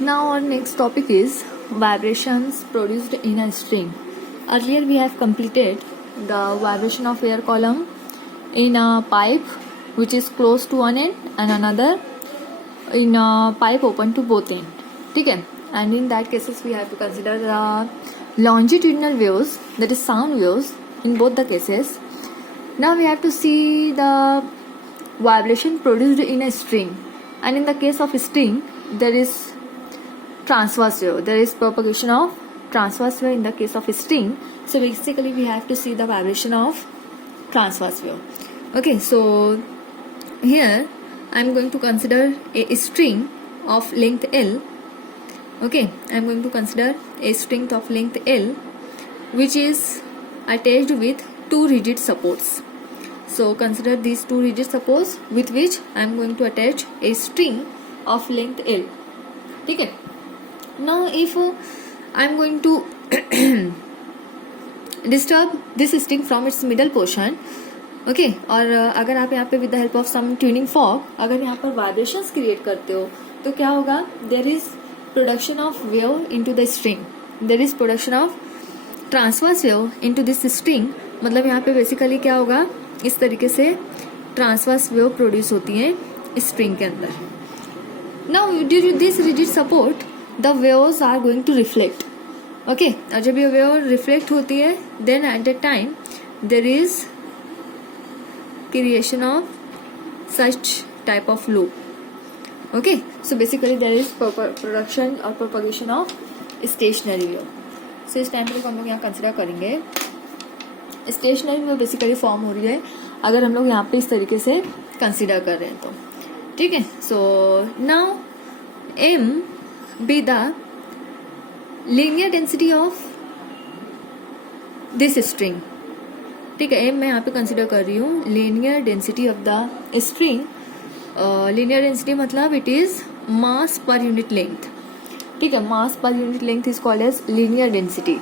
Now our next topic is vibrations produced in a string. Earlier we have completed the vibration of air column in a pipe which is close to one end and another in a pipe open to both ends. ठीक है? And in that cases we have to consider the longitudinal waves, that is sound waves in both the cases. Now we have to see the vibration produced in a string, and in the case of a string there is transverse wave, there is propagation of transverse wave in the case of a string. So basically we have to see the vibration of transverse wave. Okay, so here I am going to consider a string of length L. Okay, I am going to consider a string of length L which is attached with two rigid supports. So consider these two rigid supports with which I am going to attach a string of length L. ठीक है? Now if I am going to disturb this string from its middle portion, okay और अगर आप यहाँ पे with the help of some tuning fork अगर यहाँ पर वाइब्रेशंस क्रिएट करते हो तो क्या होगा, there is production of wave into the string, there is production of transverse wave into this string. मतलब यहाँ पे बेसिकली क्या होगा, इस तरीके से ट्रांसवर्स वेव प्रोड्यूस होती है स्ट्रिंग के अंदर. Now due to this rigid support the waves are going to reflect. Okay, और जब ये वेव रिफ्लेक्ट होती है then at the time there is creation of such type of loop. Okay, so basically there is production or propagation of stationary wave. So इस time पे हम लोग यहाँ कंसिडर करेंगे स्टेशनरी वेव बेसिकली फॉर्म हो रही है अगर हम लोग यहाँ पे इस तरीके से कंसिडर कर रहे हैं तो. ठीक है, so now m be the linear density of this string. ठीक है, एम मैं यहाँ पे कंसिडर कर रही हूँ linear density of the string. Linear density मतलब it is mass per unit length. ठीक है, mass per unit length is called as linear density.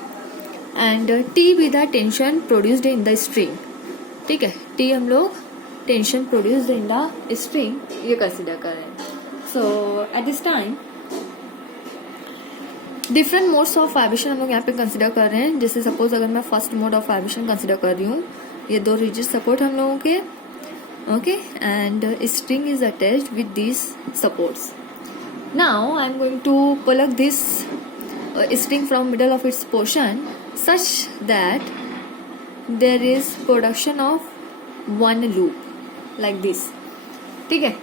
And T be the tension produced in the string. ठीक है, T हम लोग tension produced in the string ये consider कर रहे हैं. So at this time different modes of vibration हम लोग यहाँ पे कंसिडर कर रहे हैं. जैसे सपोज अगर मैं first mode of vibration consider कर रही हूँ, ये दो रिजिड सपोर्ट हम लोगों के. Okay, and string is attached with this supports. Now I am going to pluck this string from middle of its portion such that there is production of one loop like this. ठीक है,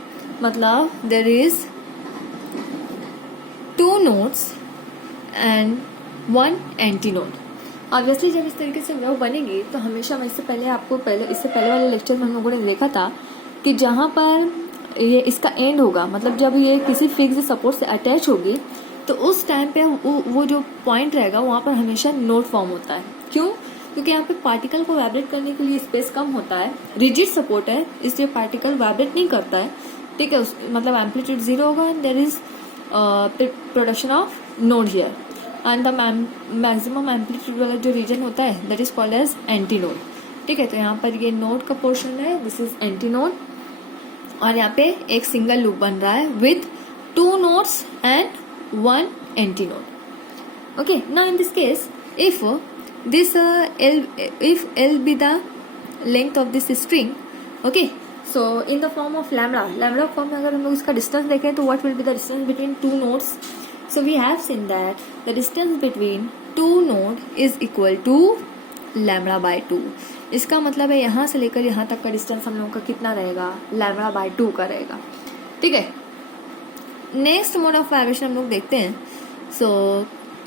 मतलब there is two nodes and one anti node. Obviously जब इस तरीके से wave बनेगी तो हमेशा मैं इससे पहले वाले लेक्चर में हम लोगों ने देखा था कि जहाँ पर ये इसका एंड होगा, मतलब जब ये किसी फिक्स सपोर्ट से अटैच होगी तो उस टाइम पे वो जो पॉइंट रहेगा वहाँ पर हमेशा नोड फॉर्म होता है. क्यों? क्योंकि यहाँ पे पार्टिकल को वाइब्रेट करने के लिए स्पेस कम होता है, रिजिड सपोर्ट है इसलिए पार्टिकल वाइब्रेट नहीं करता है. ठीक है, मतलब एम्पलीट्यूड जीरो होगा and there is production of node here and the maximum amplitude वाला जो रीजन होता है that is called as anti node. ठीक है, तो यहाँ पर ये नोड का पोर्शन है, दिस इज एंटी नोड, और यहाँ पे एक सिंगल लूप बन रहा है with two nodes and one anti node. Okay, now in this case if this if L be the length of this string, okay, so in the form of lambda form में अगर हम लोग इसका distance देखें तो what will be the distance between two nodes? So we have seen that the distance between two node is equal to lambda by 2. इसका मतलब है यहाँ से लेकर यहाँ तक का डिस्टेंस हम लोगों का कितना रहेगा, lambda by 2 का रहेगा. ठीक है, नेक्स्ट मोड ऑफ वाइब्रेशन हम लोग देखते हैं. So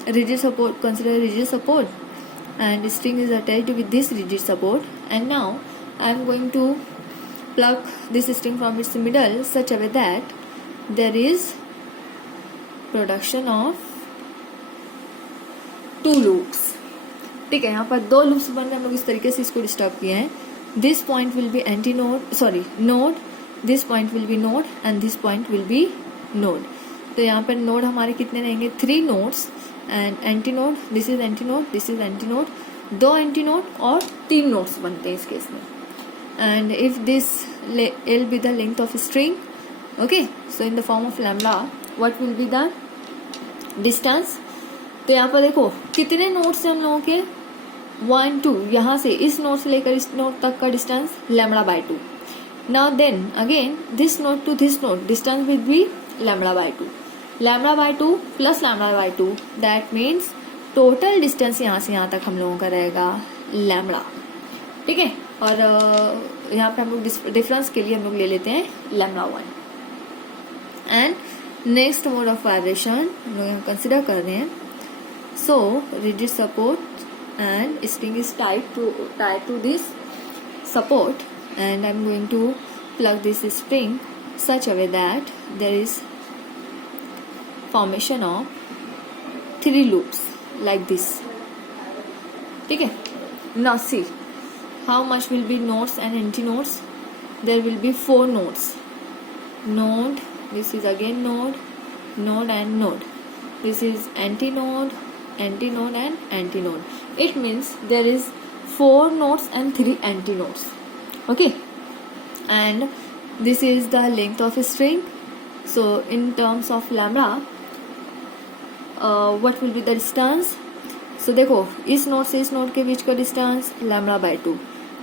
rigid support, consider rigid support and string is attached with this rigid support, and now I am going to plug this string from its middle such a way that there is production of two loops. ठीक है, यहाँ पर दो loops बन रहे, हम लोग इस तरीके से इसको डिस्टर्ब किए हैं. This point will be anti node, sorry node, this point will V node and this point will V node. तो यहाँ पर नोड हमारे कितने रहेंगे, 3 nodes and anti node, this is anti node, this is anti node, 2 anti node और 3 nodes बनते हैं इस केस में. And if this L be the length of string, okay, so in the form of lambda what will be the distance. तो यहाँ पर देखो कितने नोड्स हैं हम लोगों के 1 2, यहाँ से इस नोड से लेकर इस नोड तक का distance λ/2। Now then again this node to this node distance will be λ/2, λ/2 plus λ/2, that means total distance यहाँ से यहाँ तक हम लोगों का रहेगा λ। ठीक है, और यहाँ पे हम लोग डिफरेंस के लिए हम लोग ले लेते हैं λ1। And next mode of vibration हम लोग यहाँ कंसिडर कर रहे हैं। So rigid support and string is tied to this support, and I'm going to plug this string such a way that there is formation of 3 loops like this. ठीक है, now see how much will be nodes and antinodes. There will be 4 nodes. Node, this is again node, node and node. This is antinode, antinode and antinode. It means there is 4 nodes and 3 antinodes. Okay, and this is the length of a string. So in terms of lambda, what will be the distance? So देखो इस node से इस node के बीच का distance λ/2,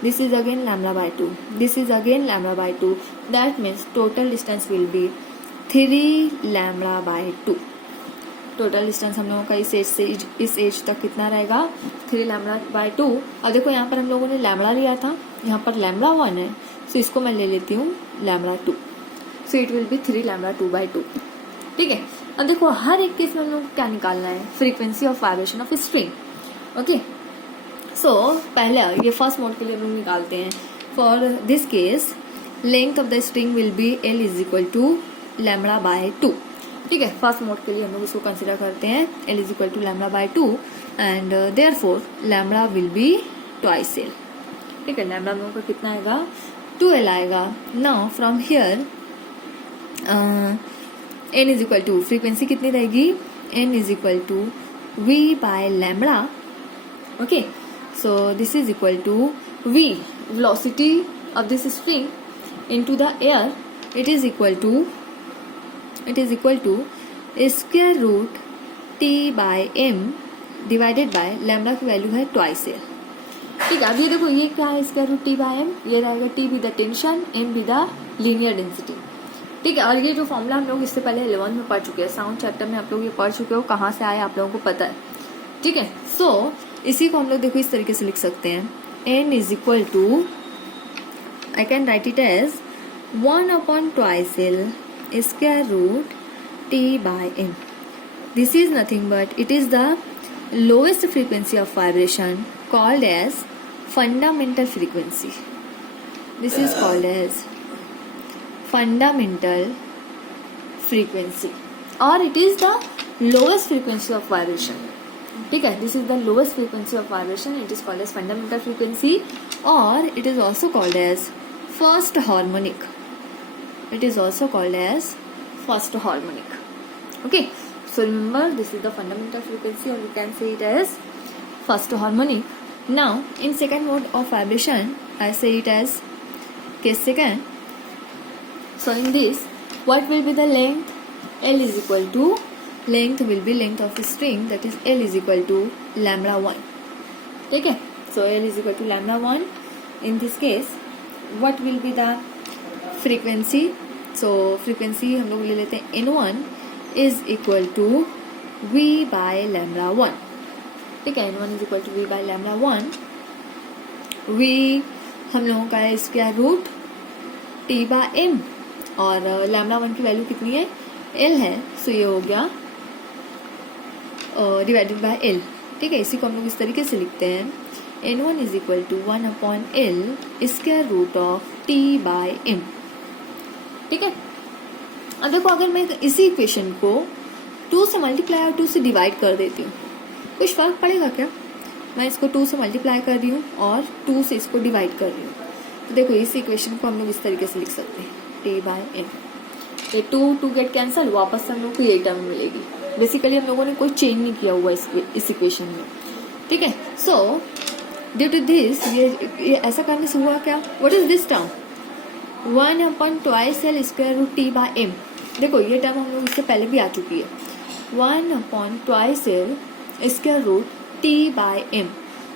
this is again λ/2, this is again λ/2, that means total distance will be 3 λ/2। Total distance हम लोगों का इस एज से इस एज तक कितना रहेगा 3 λ/2। और देखो यहाँ पर हम लोगों ने लैम्बडा लिया था, यहाँ पर λ1 है, सो इसको मैं ले लेती हूँ λ2, सो इट विल बी 3 λ/2/2। ठीक है, अब देखो हर एक केस में हम लोग को क्या निकालना है, frequency of vibration of string. Okay, so पहले ये फर्स्ट मोड के लिए हम लोग निकालते हैं। For this case length of the string will be L is equal to λ/2। ठीक है, फर्स्ट मोड के लिए हम लोग इसको कंसिडर करते हैं L is equal to λ/2 and therefore lambda will be twice L। ठीक है, लैम्बडा हम लोगों का कितना आएगा 2L आएगा। Now from here n is equal to frequency कितनी रहेगी, n is equal to v/λ। Okay, so this is equal to v velocity of this string into the air, it is equal to square root t/m divided by lambda की value है twice L। ठीक है, अब ये देखो ये क्या है स्क्वायर रूट t/m, ये रहेगा t B the tension, m be the linear density. ठीक है, और ये जो फॉर्मूला हम लोग इससे पहले 11 में पढ़ चुके हैं, साउंड चैप्टर में आप लोग ये पढ़ चुके हो, कहाँ से आया आप लोगों को पता है। ठीक है, सो इसी को हम लोग देखो इस तरीके से लिख सकते हैं, n is equal to I can write it as 1/2 L square root t/m. This is nothing but it is the lowest frequency of vibration called as fundamental frequency. This is called as fundamental frequency, or it is the lowest frequency of vibration. ठीक है, this is the lowest frequency of vibration. It is called as fundamental frequency, or it is also called as first harmonic. It is also called as first harmonic. Okay, so remember this is the fundamental frequency, or we can say it as first harmonic. Now in second mode of vibration I say it as case second. So in this what will be the length, L is equal to length will be length of a string, that is L is equal to λ1. ठीक है, so L is equal to λ1. In this case what will be the frequency? So frequency हम लोग ले लेते हैं N1 is equal to v/λ1. ठीक है, N1 is equal to v/λ1. v हम लोगों का है स्क्वायर रूट t/m, और λ1 की वैल्यू कितनी है L है, सो ये हो गया डिवाइडेड बाय L। ठीक है, इसी को हम लोग इस तरीके से लिखते हैं, N1 is equal to 1/L square root of t/m। ठीक है, अब देखो अगर मैं इसी इक्वेशन को 2 से मल्टीप्लाई और 2 से डिवाइड कर देती हूँ, कुछ फर्क पड़ेगा क्या? मैं इसको 2 से मल्टीप्लाई कर रही हूँ और 2 से इसको डिवाइड कर रही हूँ, तो देखो इस इक्वेशन को हम लोग इस तरीके से लिख सकते हैं t/m। ये 2 गेट कैंसल, वापस से हम लोग को ये टर्म मिलेगी। बेसिकली हम लोगों ने कोई चेंज नहीं किया हुआ इस इक्वेशन में। ठीक है, सो ड्यू टू दिस ये ऐसा करने से हुआ क्या, what is this term 1/2 L square root t/m। देखो ये टर्म हम लोग इससे पहले भी आ चुकी है, 1 upon twice L square root T by M.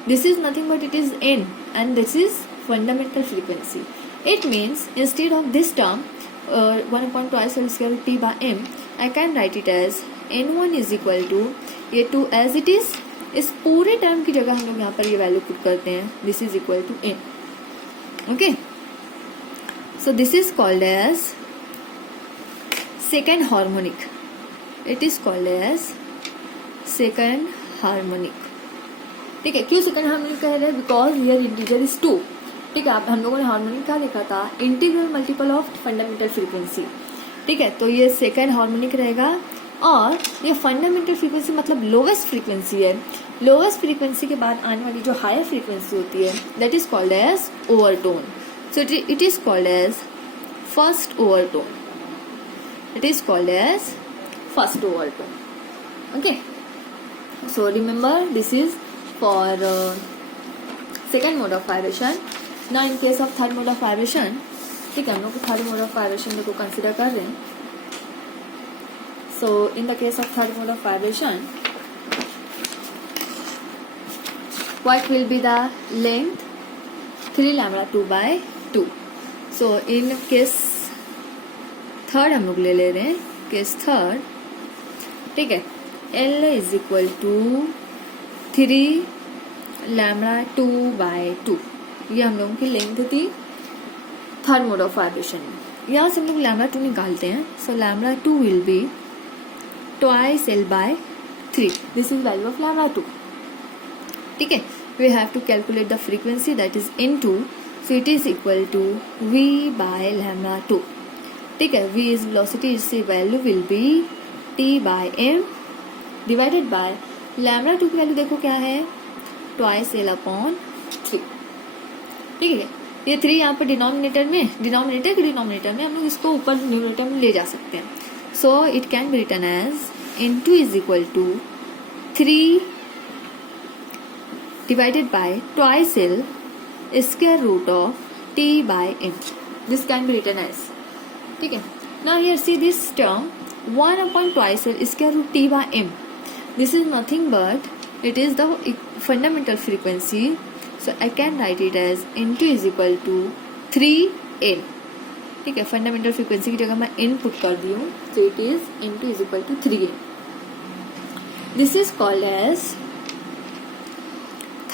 This is nothing but it is N, and this is fundamental frequency. It means instead of this term 1 upon twice L square root T by M, I can write it as N1 is equal to ये 2 as it is. इस पूरे term की जगह हम लोग यहाँ पर ये वैल्यू पुट करते हैं. This is equal to N. Okay, so this is called as second harmonic. It is called as second harmonic. ठीक है, क्यों सेकेंड हार्मोनिक कह रहे हैं? Because here integer is 2. ठीक है, हम लोगों ने हार्मोनिक क्या लिखा था? Integral multiple of fundamental frequency. ठीक है, तो ये सेकेंड हार्मोनिक रहेगा. और ये फंडामेंटल फ्रीक्वेंसी मतलब लोवेस्ट फ्रीक्वेंसी है. लोवेस्ट फ्रीक्वेंसी के बाद आने वाली जो हायर फ्रीक्वेंसी होती है that is called as overtone. So it is called as first overtone. It is called as first overtone. Okay, so remember this is for second mode of vibration. ना in case of third mode of vibration, ठीक है, हम लोग third mode of vibration को consider कर रहे हैं. So in the case of third mode of vibration, what will be the length? 3 lambda 2 by 2. So in case third हम लोग ले रहे हैं case third. ठीक है, L is equal to 3 lambda 2 by 2. ये हम लोगों की लेंथ थी थर्ड मोड ऑफ वाइब्रेशन में. यहाँ से हम लोग लैम्बडा 2 निकालते हैं. So lambda 2 will be twice L by 3. This is value of lambda 2. ठीक है, we have to calculate the frequency that is N2. So it is equal to V by lambda 2. ठीक है, V is velocity, its value will be T by M divided by lambda 2 की value देखो क्या है? twice L upon 3. ठीक है, ये 3 यहाँ पर डिनोमिनेटर में हम लोग इसको ऊपर न्यूमरेटर में ले जा सकते हैं. So it can be written as N2 is equal to 3 divided by twice L square root of T by M. This can be written as. ठीक है, now here see this term 1 upon twice L square root T by M. This is nothing but it is the fundamental frequency. So I can write it as N2 is equal to 3N. ठीक है, fundamental frequency की जगह मैं N put कर दी हूँ. So it is N2 is equal to 3N. This is called as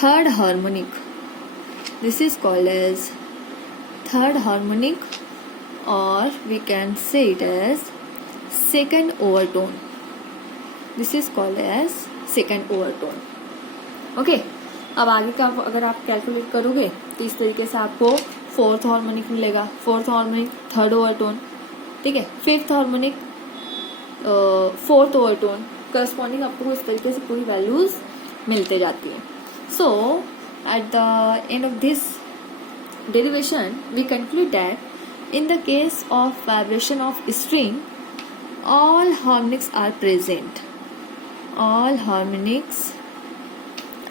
third harmonic. This is called as third harmonic, और we can say it as second overtone. This is called as second overtone. Okay, अब आगे का अगर आप calculate करोगे तो इस तरीके से आपको फोर्थ हार्मोनिक मिलेगा. Fourth harmonic third overtone. ठीक है, fifth harmonic fourth overtone. Corresponding आपको इस तरीके से पूरी वैल्यूज मिलते जाती हैं. So at the end of this derivation we conclude that in the case of vibration of string all harmonics are present. All harmonics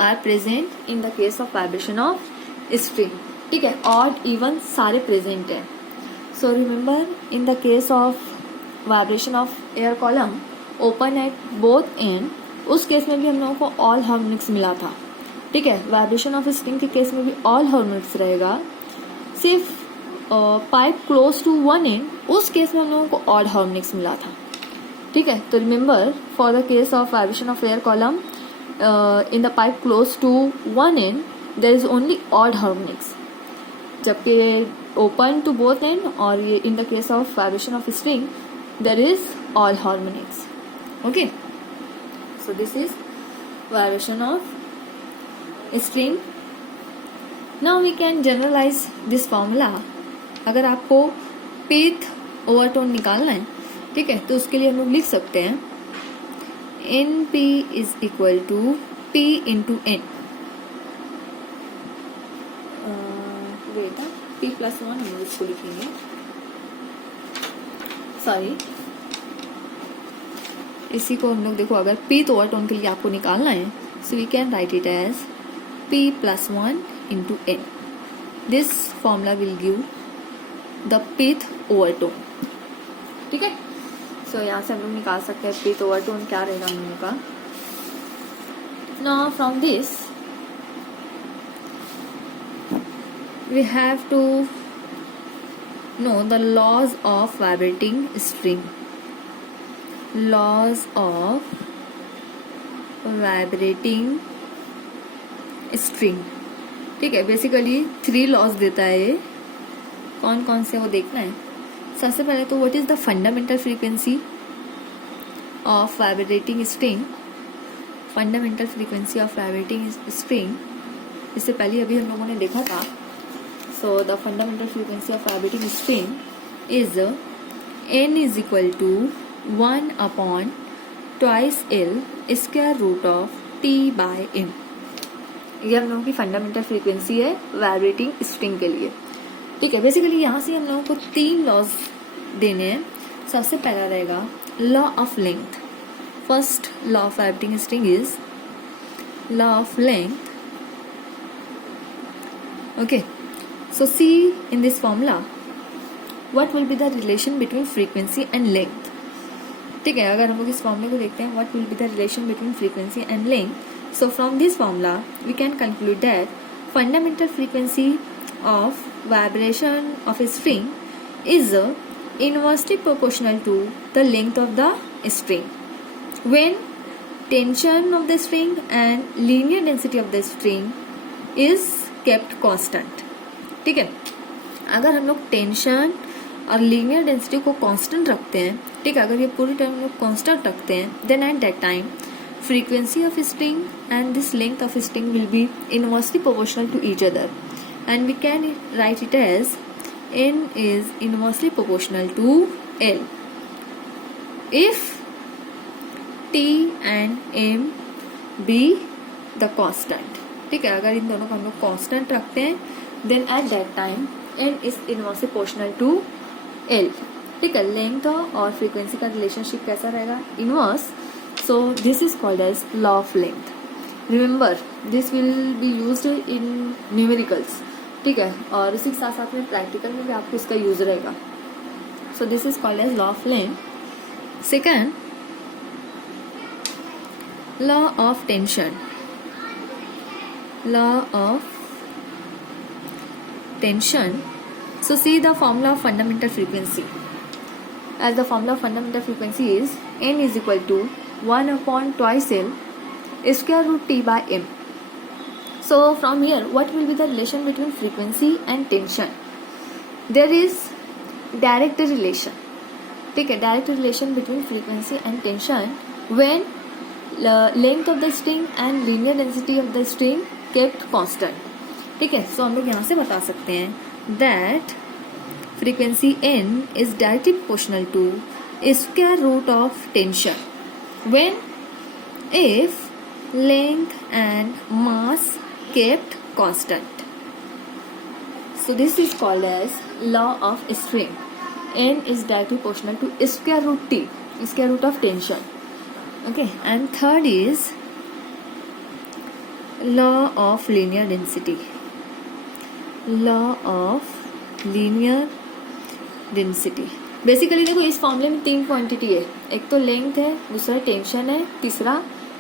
are present in the case of vibration of string. ठीक है, odd even सारे present हैं. So remember in the case of vibration of air column open at both and, उस case में भी हम लोगों को ऑल हार्मोनिक्स मिला था. ठीक है, वाइब्रेशन ऑफ स्ट्रिंग के केस में भी ऑल हार्मोनिक्स रहेगा. सिर्फ pipe close to one end, उस केस में हम लोगों को ऑड हार्मोनिक्स मिला था. ठीक है, तो remember for the case of vibration of air column in the pipe close to one end there is only odd harmonics, जबकि ओपन टू बोथ एंड और ये in the case of vibration of string there is all harmonics. Okay, so this is vibration of string. Now we can generalize this formula. अगर आपको pth overtone निकालना है, ठीक है, तो उसके लिए हम लोग लिख सकते हैं NP is equal to P into N. P plus 1 हम लोग इसको लिखेंगे. सॉरी, इसी को हम लोग देखो, अगर pth ओवरटोन के लिए आपको निकालना है, so we can write it as P plus 1 into N. This formula will give the pth overtone. ठीक है, सो यहाँ से हम लोग निकाल सकते हैं पी ओवर टू क्या रहेगा हम लोगों का. Now from this we have to know the laws of vibrating string. Laws of vibrating string. ठीक है, बेसिकली 3 लॉज देता है ये. कौन कौन से वो देखना है. सबसे पहले तो what is the fundamental frequency of vibrating string. Fundamental frequency of vibrating string इससे पहले अभी हम लोगों ने देखा था. So the fundamental frequency of vibrating string is n is equal to 1 upon twice L square root of T by M. ये हम लोगों की फंडामेंटल फ्रीक्वेंसी है वाइब्रेटिंग स्ट्रिंग के लिए. ठीक है, बेसिकली यहाँ से हम लोगों को 3 लॉज देने हैं. सबसे पहला रहेगा law of length. First law of vibrating string is law of length. Okay, so see in this formula what will be the relation between frequency and length. ठीक है, अगर हम लोग इस फॉर्मूले को देखते हैं what will be the relation between frequency and length. So from this formula we can conclude that fundamental frequency of vibration of a string is inversely proportional to the length of the string when tension of the string and linear density of the string is kept constant. ठीक है, अगर हम लोग tension और linear density को constant रखते हैं, ठीक है, अगर ये पूरी टाइम हम लोग कांस्टेंट रखते हैं, then at that time frequency of string and this length of string will be inversely proportional to each other and we can write it as n is inversely proportional to L if T and M be the constant. ठीक है, अगर इन दोनों को हम लोग constant रखते हैं then at that time n is inversely proportional to L. ठीक है, लेंथ और फ्रीक्वेंसी का रिलेशनशिप कैसा रहेगा, inverse. So this is called as law of length. Remember this will be used in numericals. ठीक है, और इसी के साथ साथ में प्रैक्टिकल में भी आपको इसका यूज रहेगा. So this is called as law of length. Second law of tension. Law of tension. So see the formula of fundamental frequency. As the formula of fundamental frequency is n is equal to 1 upon twice L square root T by M. So from here what will be the relation between frequency and tension? There is direct relation. ठीक है, direct relation between frequency and tension when the length of the string and linear density of the string kept constant. ठीक है, सो हम लोग यहाँ से बता सकते हैं that frequency n is directly proportional to square root of tension when if length and mass kept constant. So this is called as law of string. n is directly proportional to square root t, square root of tension. Okay, and third is law of linear density. Law of linear density basically देखो इस फॉर्मूले में 3 quantity है. एक तो length है, दूसरा tension है, तीसरा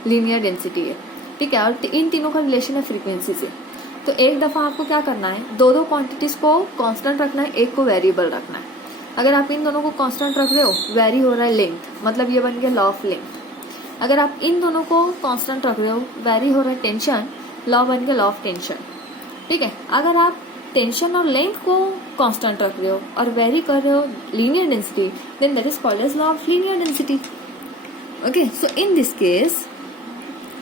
लीनियर डेंसिटी है. ठीक है, और इन तीनों का रिलेशन है फ्रीक्वेंसी से. तो एक दफ़ा आपको क्या करना है, दो क्वांटिटीज को कांस्टेंट रखना है, एक को वेरिएबल रखना है. अगर आप इन दोनों को कांस्टेंट रख रहे हो, वेरी हो रहा है लेंथ, मतलब ये बन गया लॉ ऑफ लेंथ. अगर आप इन दोनों को कांस्टेंट रख रहे हो, वेरी हो रहा है टेंशन, लॉ बन गया लॉ ऑफ टेंशन. ठीक है, अगर आप टेंशन और लेंथ को कांस्टेंट रख रहे हो और वेरी कर रहे हो linear density, then that is called as law of linear density. Okay, so in this case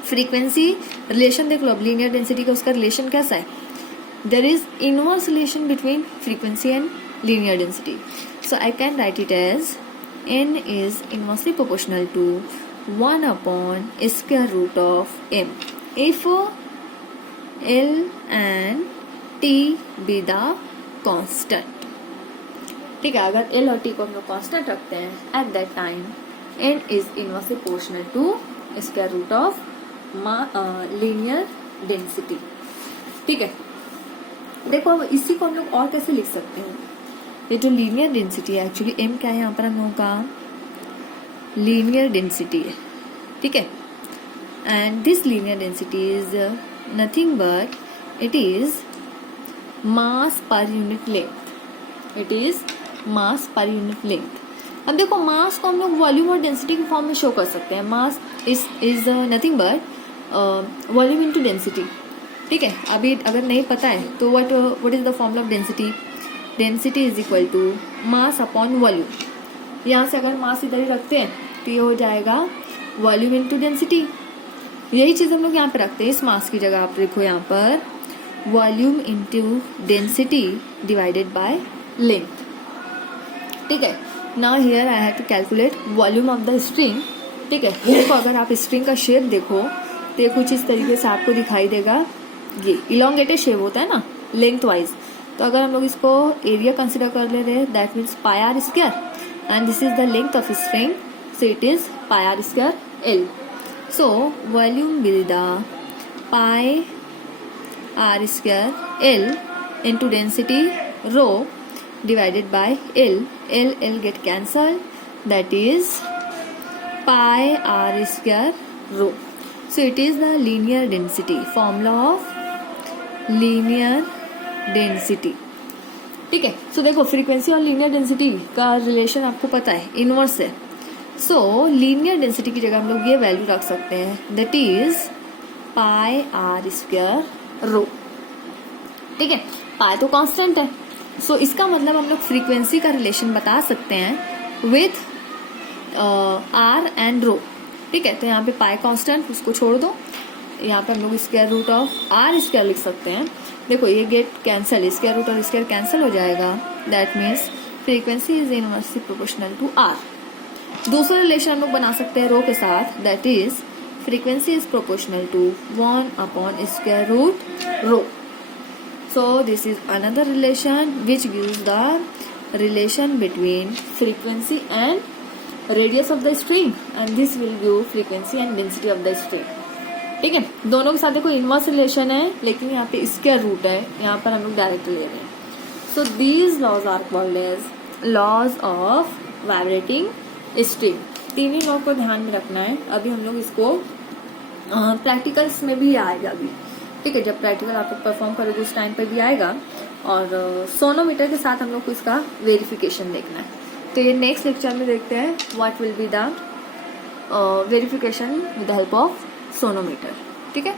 frequency relation देख लो. अब लीनियर डेंसिटी का उसका रिलेशन कैसा है, there is inverse relation between frequency and linear density. So I can write it as n is inversely proportional to 1 upon square root of m if L and T be the constant. ठीक है, अगर L और T को हम लोग constant रखते हैं, eight that time n is inversely proportional to square root of linear density. ठीक है, देखो अब इसी को हम लोग और कैसे लिख सकते हैं. ये जो लीनियर डेंसिटी है एक्चुअली m क्या है यहाँ पर हम लोगों का, लीनियर डेंसिटी है, ठीक है। And this linear density is nothing but it is mass per unit length, it is mass per unit length. अब देखो मास को हम लोग वॉल्यूम और डेंसिटी के फॉर्म में शो कर सकते हैं। Mass is nothing but volume into density, ठीक है। अभी अगर नहीं पता है तो what is the formula of density, density is equal to mass upon volume. यहाँ से अगर मास इधर ही रखते हैं तो ये हो जाएगा वॉल्यूम इनटू डेंसिटी। यही चीज हम लोग यहाँ पे रखते हैं, इस मास की जगह आप लिखो यहाँ पर volume into density divided by length, ठीक है। Now here I have to calculate volume of the string, ठीक है। देखो अगर आप स्ट्रिंग का शेप देखो तो ये कुछ इस तरीके से आपको दिखाई देगा, ये इलोंगेटेड शेप होता है ना लेंथ वाइज। तो अगर हम लोग इसको एरिया कंसिडर कर ले रहे हैं that means pi r square and this is the length of string, so it is pi r square L. So volume will the pi r square L into density rho divided by L. L get cancelled, that is pi r square rho. So it is the linear density, formula of linear density, ठीक है। सो देखो frequency और linear density का relation आपको पता है, inverse है। सो linear density की जगह हम लोग ये वैल्यू रख सकते हैं, that is pi r square rho, ठीक है। पाई तो कांस्टेंट है, सो इसका मतलब हम लोग फ्रीक्वेंसी का रिलेशन बता सकते हैं विथ आर एंड रो, ठीक है। तो यहाँ पे पाई कांस्टेंट उसको छोड़ दो, यहाँ पे हम लोग square root of r square लिख सकते हैं। देखो ये गेट कैंसिल, स्क्वायर रूट और स्क्वायर कैंसिल हो जाएगा, that means frequency is inversely proportional to r. दूसरा रिलेशन हम लोग बना सकते हैं रो के साथ, that is frequency is proportional to 1 upon square root rho. So this is another relation which gives the relation between frequency and radius of the string, and this will give frequency and density of the string, ठीक है। दोनों के साथ देखो inverse relation है, लेकिन यहाँ पे स्क्वायर रूट है, यहाँ पर हम लोग डायरेक्ट ले रहे हैं। So these laws are called as laws of vibrating string. तीन ही लॉ को ध्यान में रखना है। अभी हम लोग इसको प्रैक्टिकल्स में भी आएगा अभी, ठीक है। जब प्रैक्टिकल आप परफॉर्म करोगे उस टाइम पे भी आएगा, और सोनोमीटर के साथ हम लोग को इसका वेरिफिकेशन देखना है। तो ये नेक्स्ट लेक्चर में देखते हैं what will be the verification with the help of sonometer, ठीक है।